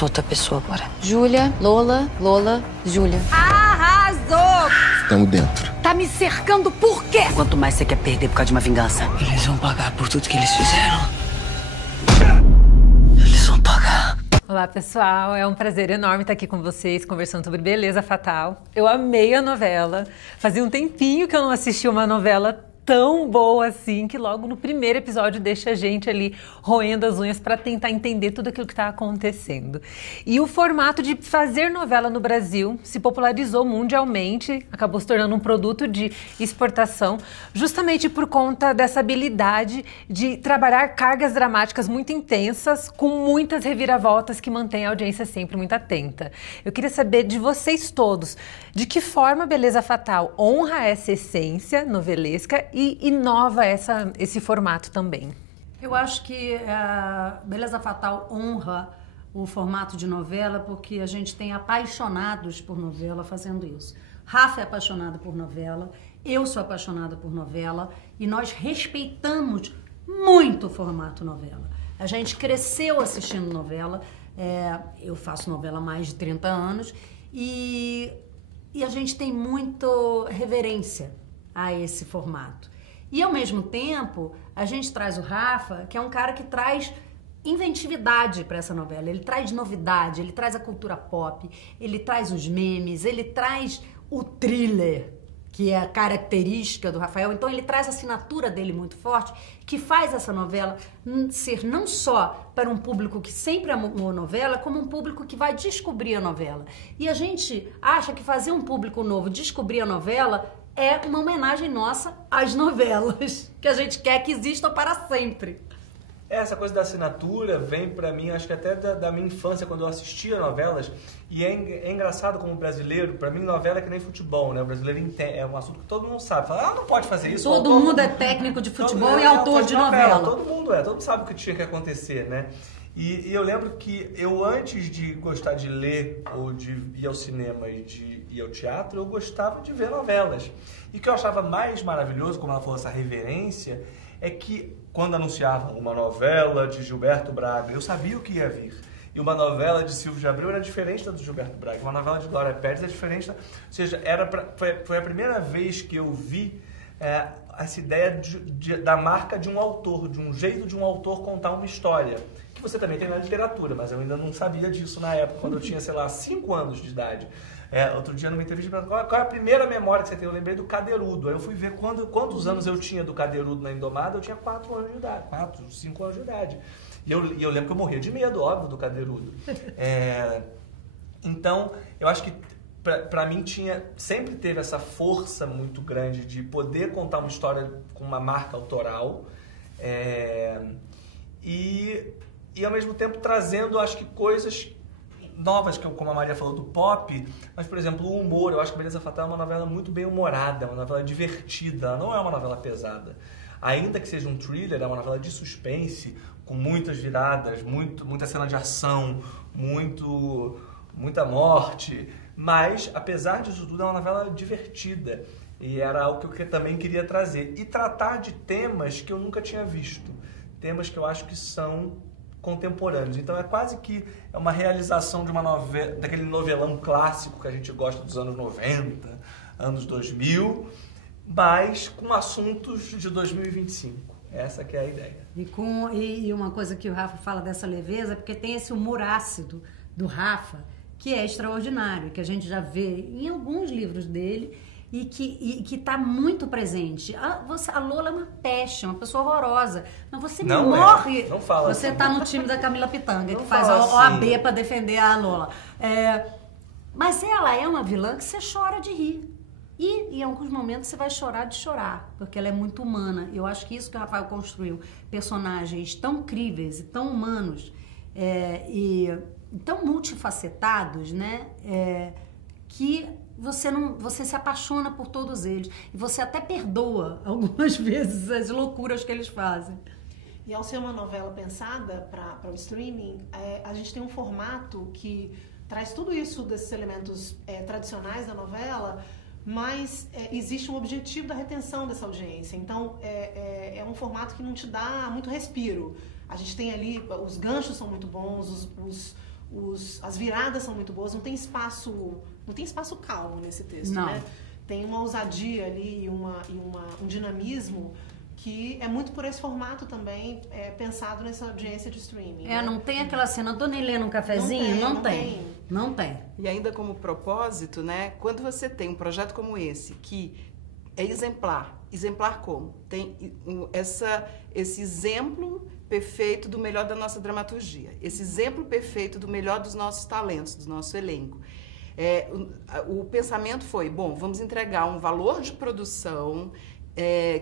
sou outra pessoa agora. Júlia, Lola, Júlia. Arrasou! Estamos dentro. Tá me cercando por quê? Quanto mais você quer perder por causa de uma vingança? Eles vão pagar por tudo que eles fizeram. Eles vão pagar. Olá, pessoal. É um prazer enorme estar aqui com vocês, conversando sobre Beleza Fatal. Eu amei a novela. Fazia um tempinho que eu não assistia uma novela tão boa assim, que logo no primeiro episódio deixa a gente ali roendo as unhas para tentar entender tudo aquilo que está acontecendo. E o formato de fazer novela no Brasil se popularizou mundialmente, acabou se tornando um produto de exportação, justamente por conta dessa habilidade de trabalhar cargas dramáticas muito intensas, com muitas reviravoltas que mantém a audiência sempre muito atenta. Eu queria saber de vocês todos, de que forma Beleza Fatal honra essa essência novelesca e inova esse formato também. Eu acho que Beleza Fatal honra o formato de novela porque a gente tem apaixonados por novela fazendo isso. Rafa é apaixonado por novela, eu sou apaixonada por novela e nós respeitamos muito o formato novela. A gente cresceu assistindo novela, eu faço novela há mais de 30 anos e a gente tem muita reverência a esse formato. E, ao mesmo tempo, a gente traz o Rafa, que é um cara que traz inventividade para essa novela. Ele traz novidade, ele traz a cultura pop, ele traz os memes, ele traz o thriller, que é a característica do Rafael. Então, ele traz a assinatura dele muito forte, que faz essa novela ser não só para um público que sempre amou novela, como um público que vai descobrir a novela. E a gente acha que fazer um público novo descobrir a novela é uma homenagem nossa às novelas, que a gente quer que existam para sempre. Essa coisa da assinatura vem pra mim, acho que até da minha infância, quando eu assistia novelas, e é engraçado como brasileiro, pra mim novela é que nem futebol, né? O brasileiro entende, é um assunto que todo mundo sabe. Fala, não pode fazer isso. Todo mundo é técnico de futebol e autor de novela. Todo mundo sabe o que tinha que acontecer, né? E eu lembro que eu, antes de gostar de ler ou de ir ao cinema e de ir ao teatro, eu gostava de ver novelas. E o que eu achava mais maravilhoso, como ela falou, essa reverência, é que quando anunciavam uma novela de Gilberto Braga, eu sabia o que ia vir. E uma novela de Silvio de Abreu era diferente da do Gilberto Braga. Uma novela de Glória Pérez é diferente. Ou seja, foi a primeira vez que eu vi essa ideia da marca de um autor, de um jeito de um autor contar uma história. Que você também tem na literatura, mas eu ainda não sabia disso na época, quando eu tinha, sei lá, 5 anos de idade. Outro dia, numa entrevista, qual é a primeira memória que você tem? Eu lembrei do Cadeirudo. Aí eu fui ver quantos anos eu tinha do Cadeirudo na Indomada. Eu tinha 4 anos de idade, 4, 5 anos de idade. E eu lembro que eu morria de medo, óbvio, do Cadeirudo. Então, eu acho que pra mim sempre teve essa força muito grande de poder contar uma história com uma marca autoral e ao mesmo tempo trazendo, acho que, coisas novas, como a Maria falou, do pop, mas, por exemplo, o humor. Eu acho que Beleza Fatal é uma novela muito bem humorada, uma novela divertida, ela não é uma novela pesada. Ainda que seja um thriller, é uma novela de suspense, com muitas viradas, muita cena de ação, muita morte, mas, apesar disso tudo, é uma novela divertida. E era algo que eu também queria trazer. E tratar de temas que eu nunca tinha visto. Temas que eu acho que são contemporâneos. Então é quase que uma realização de uma novela, daquele novelão clássico que a gente gosta dos anos 90, anos 2000, mas com assuntos de 2025. Essa que é a ideia. E uma coisa que o Rafa fala dessa leveza, porque tem esse humor ácido do Rafa, que é extraordinário, que a gente já vê em alguns livros dele, e que está muito presente. A Lola é uma peste, uma pessoa horrorosa. Mas você não morre. Não fala você assim. Está no time da Camila Pitanga, Não que faz a fala OAB assim. para defender a Lola. Mas ela é uma vilã que você chora de rir. E em alguns momentos você vai chorar de chorar, porque ela é muito humana. Eu acho que isso que o Rafael construiu. Personagens tão críveis e tão humanos e tão multifacetados, né? Que você se apaixona por todos eles. E você até perdoa algumas vezes as loucuras que eles fazem. E ao ser uma novela pensada para o streaming, a gente tem um formato que traz tudo isso desses elementos tradicionais da novela, mas existe um objetivo da retenção dessa audiência. Então, é um formato que não te dá muito respiro. A gente tem ali, os ganchos são muito bons, as viradas são muito boas, não tem espaço calmo nesse texto, Não. né? Tem uma ousadia ali e um dinamismo que é muito por esse formato também, pensado nessa audiência de streaming. Né? Não tem aquela cena, dona Helena, um cafezinho? Não tem. E ainda como propósito, né? Quando você tem um projeto como esse, que é exemplar como? Tem esse exemplo perfeito do melhor da nossa dramaturgia, esse exemplo perfeito do melhor dos nossos talentos, do nosso elenco. O pensamento foi, vamos entregar um valor de produção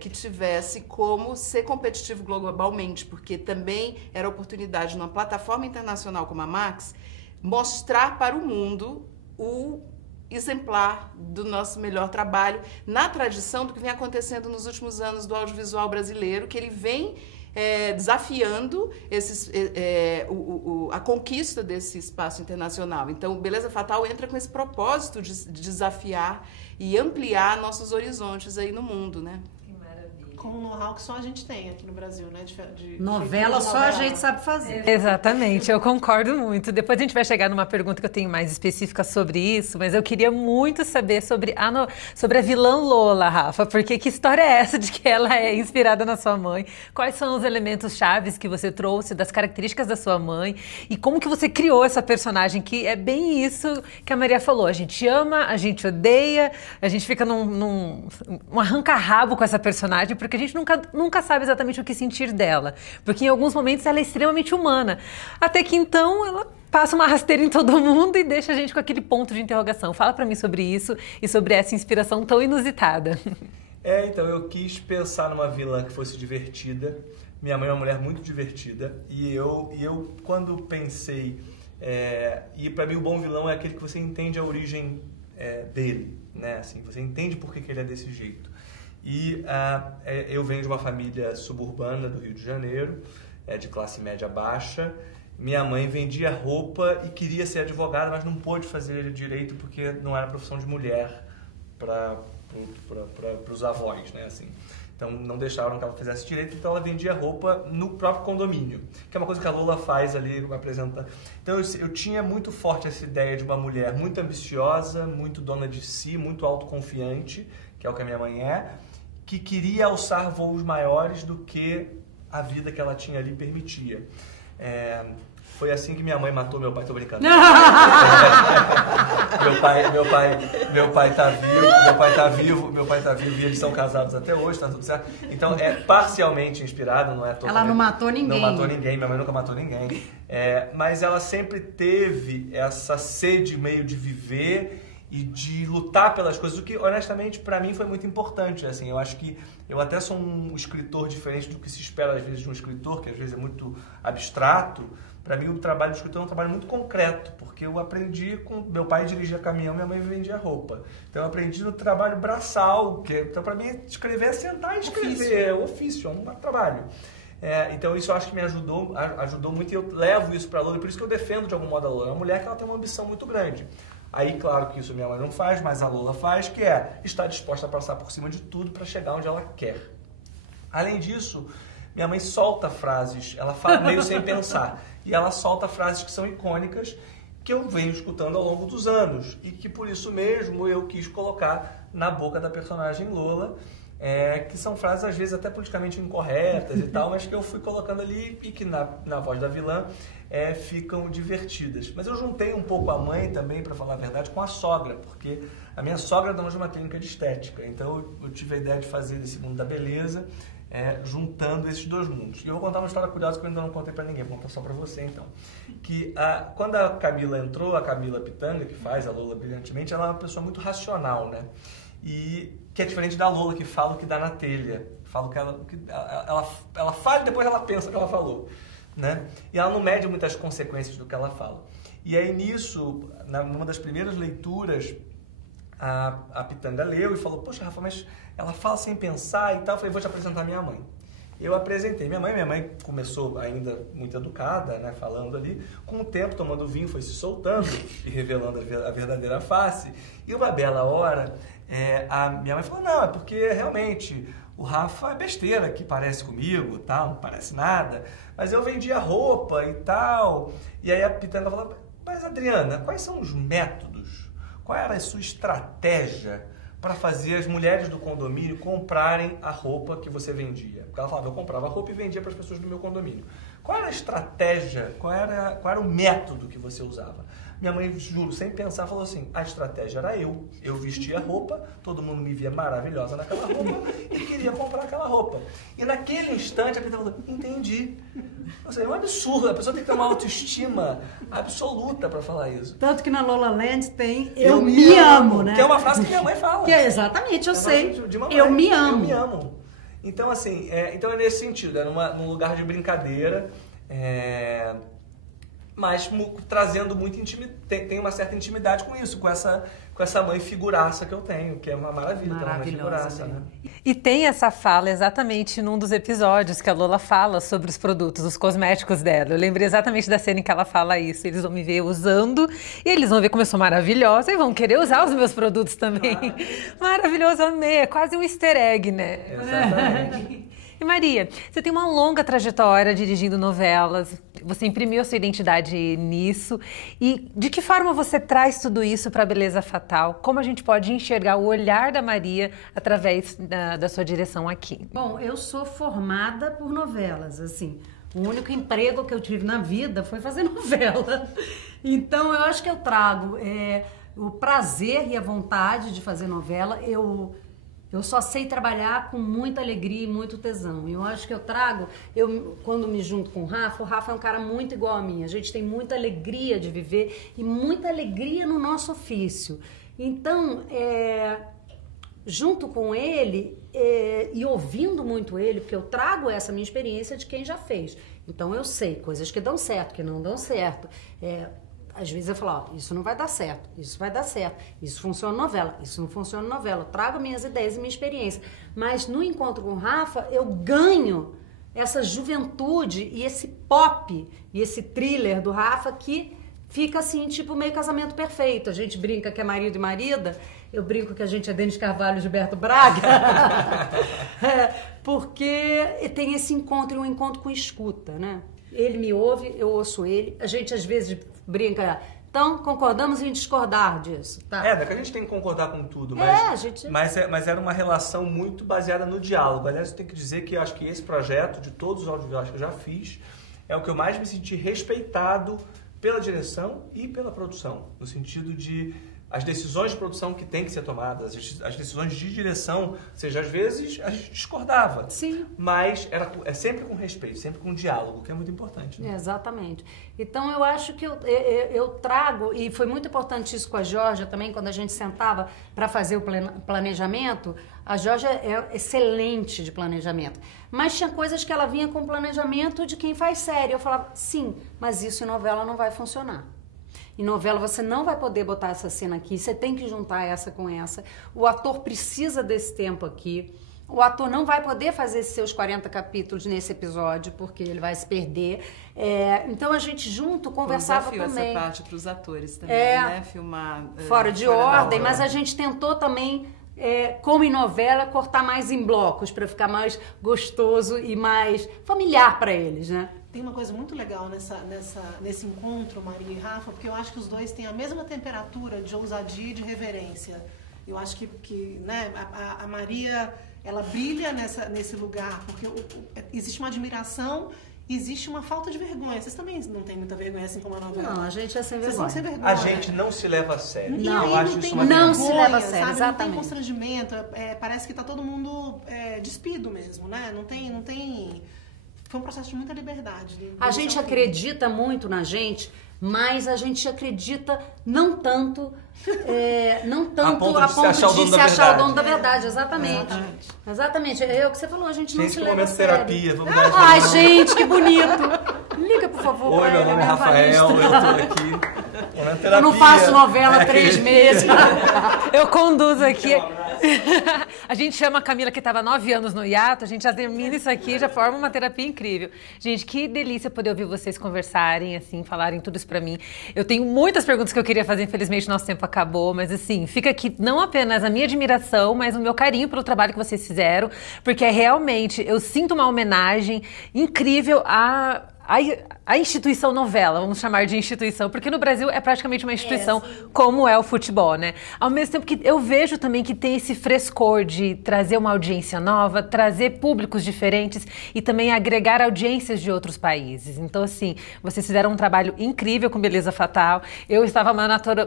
que tivesse como ser competitivo globalmente, porque também era oportunidade numa plataforma internacional como a Max mostrar para o mundo o exemplar do nosso melhor trabalho na tradição do que vem acontecendo nos últimos anos do audiovisual brasileiro, que ele vem desafiando a conquista desse espaço internacional. Então, Beleza Fatal entra com esse propósito de desafiar e ampliar nossos horizontes aí no mundo, né? Com um know-how que só a gente tem aqui no Brasil, né? Novela só a gente sabe fazer. Exatamente, eu concordo muito. Depois a gente vai chegar numa pergunta que eu tenho mais específica sobre isso, mas eu queria muito saber sobre a vilã Lola, Rafa, porque que história é essa de que ela é inspirada na sua mãe? Quais são os elementos chaves que você trouxe das características da sua mãe e como que você criou essa personagem, que é bem isso que a Maria falou, a gente ama, a gente odeia, a gente fica num arranca-rabo com essa personagem, porque a gente nunca sabe exatamente o que sentir dela. Porque em alguns momentos ela é extremamente humana. Até que então ela passa uma rasteira em todo mundo e deixa a gente com aquele ponto de interrogação. Fala pra mim sobre isso e sobre essa inspiração tão inusitada. Então eu quis pensar numa vilã que fosse divertida. Minha mãe é uma mulher muito divertida. E eu quando pensei... e pra mim o bom vilão é aquele que você entende a origem dele, né? Assim, você entende por que ele é desse jeito. E eu venho de uma família suburbana do Rio de Janeiro, de classe média baixa. Minha mãe vendia roupa e queria ser advogada, mas não pôde fazer direito porque não era profissão de mulher para os avós, né? Assim. Então não deixaram que ela fizesse direito, então ela vendia roupa no próprio condomínio, que é uma coisa que a Lola faz ali, apresenta. Então eu tinha muito forte essa ideia de uma mulher muito ambiciosa, muito dona de si, muito autoconfiante, que é o que a minha mãe é, que queria alçar voos maiores do que a vida que ela tinha ali permitia. Foi assim que minha mãe matou meu pai, tô brincando. Meu pai tá vivo e eles são casados até hoje, tá tudo certo. Então é parcialmente inspirado, não é totalmente. Ela não matou ninguém. Não matou ninguém, minha mãe nunca matou ninguém. Mas ela sempre teve essa sede meio de viver e de lutar pelas coisas, o que honestamente para mim foi muito importante. Assim, eu acho que eu até sou um escritor diferente do que se espera às vezes de um escritor, que às vezes é muito abstrato. Para mim o trabalho de escritor é um trabalho muito concreto, porque eu aprendi com meu pai dirigia caminhão, minha mãe vendia roupa. Então eu aprendi no trabalho braçal, então para mim escrever é sentar e escrever, é ofício, é um trabalho. Então isso eu acho que me ajudou muito e eu levo isso para a Lola, e por isso que eu defendo de algum modo a Lola. É uma mulher que ela tem uma ambição muito grande. Aí, claro que isso minha mãe não faz, mas a Lola faz, que é estar disposta a passar por cima de tudo para chegar onde ela quer. Além disso, minha mãe solta frases, ela fala meio sem pensar, e ela solta frases que são icônicas, que eu venho escutando ao longo dos anos, e que por isso mesmo eu quis colocar na boca da personagem Lola, que são frases às vezes até politicamente incorretas e tal, mas que eu fui colocando ali e que na voz da vilã ficam divertidas. Mas eu juntei um pouco a mãe também, para falar a verdade, com a sogra, porque a minha sogra é dona de uma clínica de estética, então eu tive a ideia de fazer desse mundo da beleza, juntando esses dois mundos. E eu vou contar uma história curiosa que eu ainda não contei para ninguém, vou contar só para você então. Que quando a Camila entrou, a Camila Pitanga, que faz a Lola brilhantemente, ela é uma pessoa muito racional, né? E que é diferente da Lola, que fala o que dá na telha. Fala ela fala e depois ela pensa o que ela falou, né? E ela não mede muitas consequências do que ela fala. E aí nisso, numa das primeiras leituras, a Pitanga leu e falou: poxa, Rafa, mas ela fala sem pensar e tal. Eu falei: vou te apresentar minha mãe. Eu apresentei minha mãe começou ainda muito educada, né, falando ali, com o tempo, tomando vinho, foi se soltando e revelando a verdadeira face. E uma bela hora, a minha mãe falou: não, é porque realmente o Rafa é besteira, que parece comigo, tal, não parece nada, mas eu vendia roupa e tal. E aí a Pitanga falou: Mas, Adriana, quais são os métodos? Qual era a sua estratégia para fazer as mulheres do condomínio comprarem a roupa que você vendia? Porque ela falava, eu comprava a roupa e vendia para as pessoas do meu condomínio. Qual era a estratégia, qual era o método que você usava? Minha mãe, juro, sem pensar, falou assim, a estratégia era eu. Eu vestia a roupa, todo mundo me via maravilhosa naquela roupa e queria comprar aquela roupa. E naquele instante a Pita falou, entendi. Ou seja, é um absurdo, a pessoa tem que ter uma autoestima absoluta para falar isso. Tanto que na Lola Land tem Eu Me Amo, né? Que é uma frase que minha mãe fala. Que é, exatamente, eu sei. De mamãe, eu me amo. Eu me amo. Então, assim, então é nesse sentido, é num lugar de brincadeira, mas trazendo muito intimidade, tem uma certa intimidade com isso, com essa mãe figuraça que eu tenho, que é uma maravilha, uma mãe figuraça, né? E tem essa fala exatamente num dos episódios que a Lola fala sobre os produtos, os cosméticos dela. Eu lembrei exatamente da cena em que ela fala isso. Eles vão me ver usando e eles vão ver como eu sou maravilhosa e vão querer usar os meus produtos também. Claro. Maravilhoso, amei. É quase um easter egg, né? Exatamente. E Maria, você tem uma longa trajetória dirigindo novelas, você imprimiu a sua identidade nisso. E de que forma você traz tudo isso para a Beleza Fatal? Como a gente pode enxergar o olhar da Maria através da sua direção aqui? Bom, eu sou formada por novelas, assim. O único emprego que eu tive na vida foi fazer novela. Então, eu acho que eu trago o prazer e a vontade de fazer novela. Eu só sei trabalhar com muita alegria e muito tesão. Eu acho que eu trago, quando me junto com o Rafa é um cara muito igual a mim. A gente tem muita alegria de viver e muita alegria no nosso ofício. Então, junto com ele e ouvindo muito ele, porque eu trago essa minha experiência de quem já fez. Então, eu sei coisas que dão certo, que não dão certo. Às vezes eu falo, ó, isso não vai dar certo, isso vai dar certo, isso funciona em novela, isso não funciona em novela. Eu trago minhas ideias e minha experiência. Mas no encontro com o Rafa, eu ganho essa juventude e esse pop e esse thriller do Rafa que fica assim, tipo meio casamento perfeito. A gente brinca que é marido e marida, eu brinco que a gente é Denis Carvalho e Gilberto Braga, porque tem esse encontro e um encontro com escuta, né? Ele me ouve, eu ouço ele, a gente às vezes brinca, então concordamos em discordar disso. Tá? Que a gente tem que concordar com tudo, mas era uma relação muito baseada no diálogo. Aliás, eu tenho que dizer que eu acho que esse projeto, de todos os audiovisuais que eu já fiz, é o que eu mais me senti respeitado pela direção e pela produção, no sentido de as decisões de produção que tem que ser tomadas, as decisões de direção, ou seja, às vezes a gente discordava. Sim. Mas é sempre com respeito, sempre com diálogo, que é muito importante. Né? Exatamente. Então eu acho que eu trago, e foi muito importante isso com a Georgia também, quando a gente sentava para fazer o planejamento. A Georgia é excelente de planejamento. Mas tinha coisas que ela vinha com planejamento de quem faz série. Eu falava, sim, mas isso em novela não vai funcionar. Em novela você não vai poder botar essa cena aqui, você tem que juntar essa com essa. O ator precisa desse tempo aqui. O ator não vai poder fazer esses seus 40 capítulos nesse episódio, porque ele vai se perder. Então a gente junto conversava também. Essa parte para os atores também, né? Filmar fora de ordem, mas a gente tentou também, como em novela, cortar mais em blocos, para ficar mais gostoso e mais familiar para eles, né? Tem uma coisa muito legal nesse encontro, Maria e Rafa, porque eu acho que os dois têm a mesma temperatura de ousadia e de reverência. Eu acho que né, a Maria, ela brilha nesse lugar, porque existe uma admiração, existe uma falta de vergonha. Vocês também não têm muita vergonha assim como a novela? Não, a gente é sem vergonha. Vocês são sem vergonha. A gente não se leva a sério. Não, eu acho isso uma não vergonha. se leva a sério, sabe? exatamente. Não tem constrangimento, parece que tá todo mundo despido mesmo, né? Não tem... Foi um processo de muita liberdade. A gente acredita muito na gente, mas a gente acredita não tanto a ponto de se achar o dono da verdade. Exatamente. É o que você falou, a gente não se leva a sério. Terapia, vamos Ai, gente, que bonito. Liga, por favor. Oi, meu nome é Rafael, eu tô aqui. Eu não faço novela há 3 meses. Eu conduzo aqui. A gente chama a Camila, que estava 9 anos no hiato, a gente já termina isso aqui, já forma uma terapia incrível. Gente, que delícia poder ouvir vocês conversarem, assim, falarem tudo isso pra mim. Eu tenho muitas perguntas que eu queria fazer, infelizmente nosso tempo acabou, mas assim, fica aqui não apenas a minha admiração, mas o meu carinho pelo trabalho que vocês fizeram, porque realmente, eu sinto uma homenagem incrível a instituição novela, vamos chamar de instituição, porque no Brasil é praticamente uma instituição como é o futebol, né? Ao mesmo tempo que eu vejo também que tem esse frescor de trazer uma audiência nova, trazer públicos diferentes e também agregar audiências de outros países. Então, assim, vocês fizeram um trabalho incrível com Beleza Fatal. Eu estava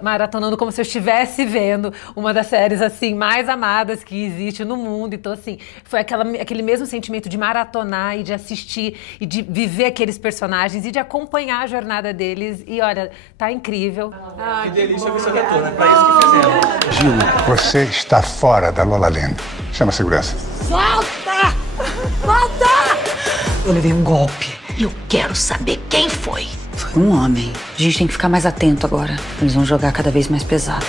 maratonando como se eu estivesse vendo uma das séries, assim, mais amadas que existe no mundo. Então, assim, foi aquele mesmo sentimento de maratonar e de assistir e de viver aqueles personagens e de acompanhar a jornada deles. E olha, tá incrível. Que delícia ver esse ator, né? Pra isso que fizemos. Gil, você está fora da Lola Land. Chama a segurança. Volta! Volta! Eu levei um golpe. E eu quero saber quem foi. Foi um homem. A gente tem que ficar mais atento agora. Eles vão jogar cada vez mais pesado.